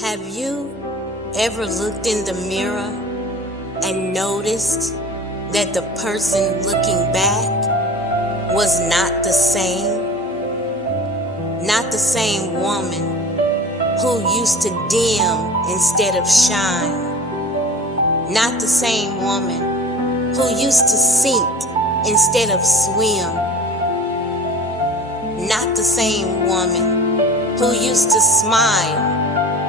Have you ever looked in the mirror and noticed that the person looking back was not the same? Not the same woman who used to dim instead of shine. Not the same woman who used to sink instead of swim. Not the same woman who used to smile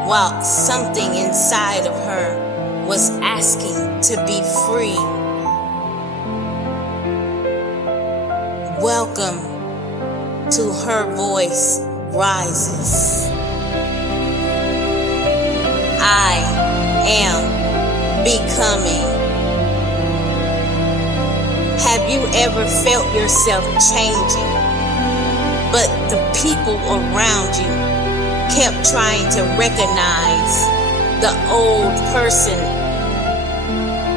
while something inside of her was asking to be free. Welcome to Her Voice Rises. I am becoming. Have you ever felt yourself changing, but the people around you kept trying to recognize the old person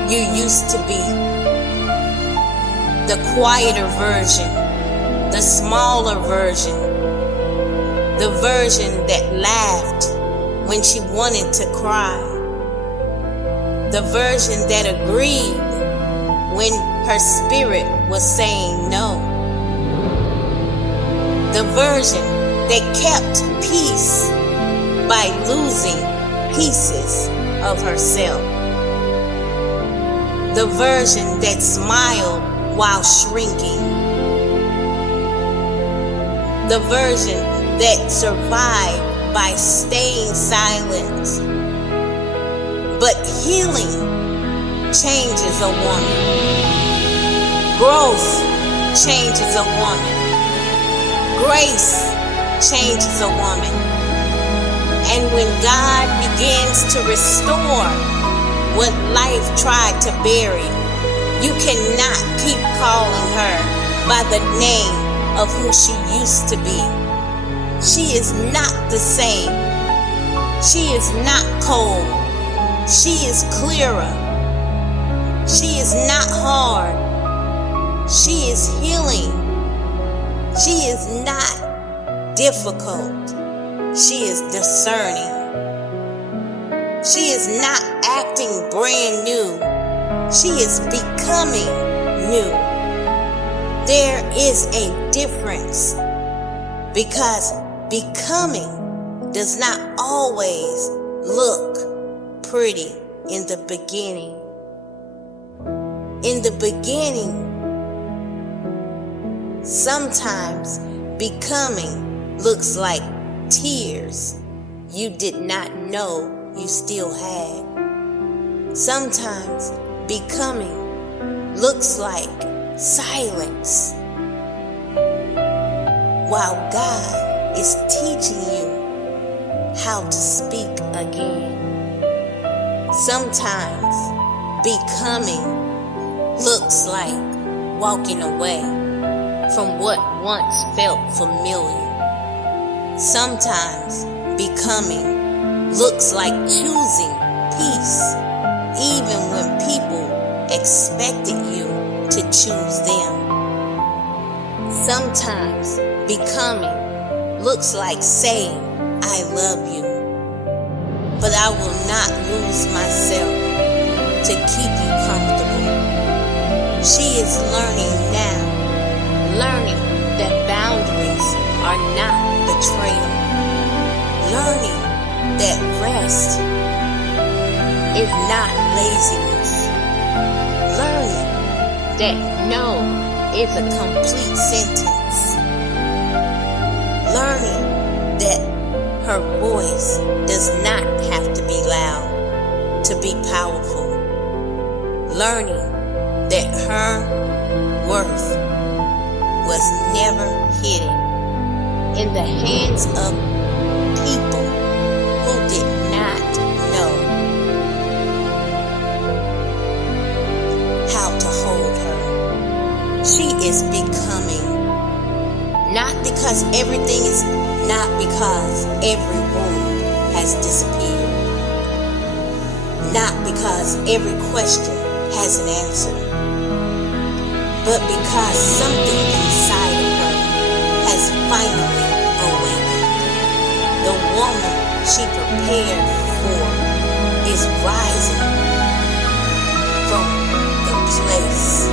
you used to be? The quieter version, the smaller version, the version that laughed when she wanted to cry, the version that agreed when her spirit was saying no, the version that kept peace by losing pieces of herself, the version that smiled while shrinking, the version that survived by staying silent. But healing changes a woman. Growth changes a woman. Grace changes a woman. And when God begins to restore what life tried to bury, you cannot keep calling her by the name of who she used to be. She is not the same. She is not cold. She is clearer. She is not hard. She is healing. She is not difficult. She is discerning. She is not acting brand new. She is becoming new. There is a difference, because becoming does not always look pretty in the beginning. In the beginning, sometimes becoming looks like tears you did not know you still had. Sometimes becoming looks like silence while God is teaching you how to speak again. Sometimes becoming looks like walking away from what once felt familiar. Sometimes becoming looks like choosing peace even when people expected you to choose them. Sometimes becoming looks like saying, I love you, but I will not lose myself to keep you comfortable. She is learning now, learning that boundaries are not betrayal, learning that rest is not laziness, learning that no is a complete sentence, learning that her voice does not have to be loud to be powerful, learning that her worth was never hidden in the hands of people who did not know how to hold her. She is becoming, not because everything is, not because every wound has disappeared, not because every question has an answer, but because something inside of her has finally awakened. The woman she prepared for is rising from the place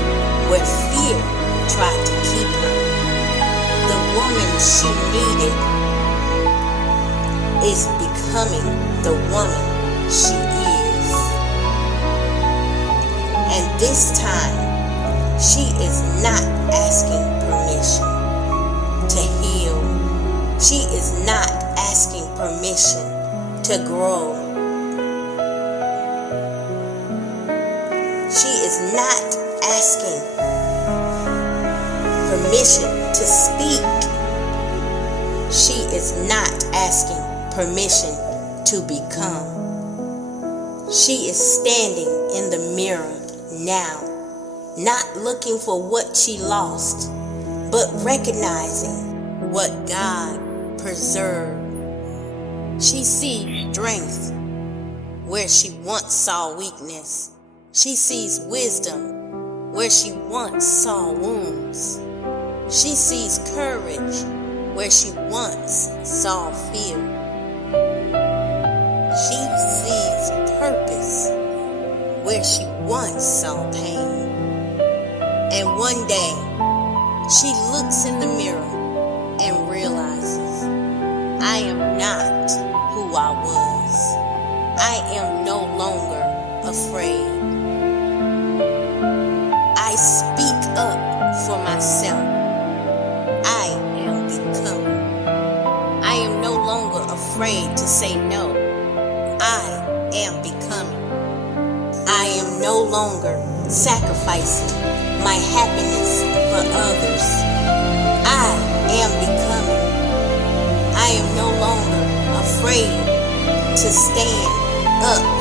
where fear tried to keep her. The woman she needed is becoming the woman she is. And this time, she is not asking permission to heal. She is not asking permission to grow. She is not asking permission to speak. She is not asking permission to become. She is standing in the mirror now, not looking for what she lost, but recognizing what God preserved. She sees strength where she once saw weakness. She sees wisdom where she once saw wounds. She sees courage where she once saw fear. She sees purpose where she once saw pain. And one day, she looks in the mirror and realizes, I am not who I was. I am no longer afraid. I speak up for myself. I am becoming. I am no longer afraid to say no. I am becoming. I am no longer sacrificing my happiness for others. I am becoming. I am no longer afraid to stand up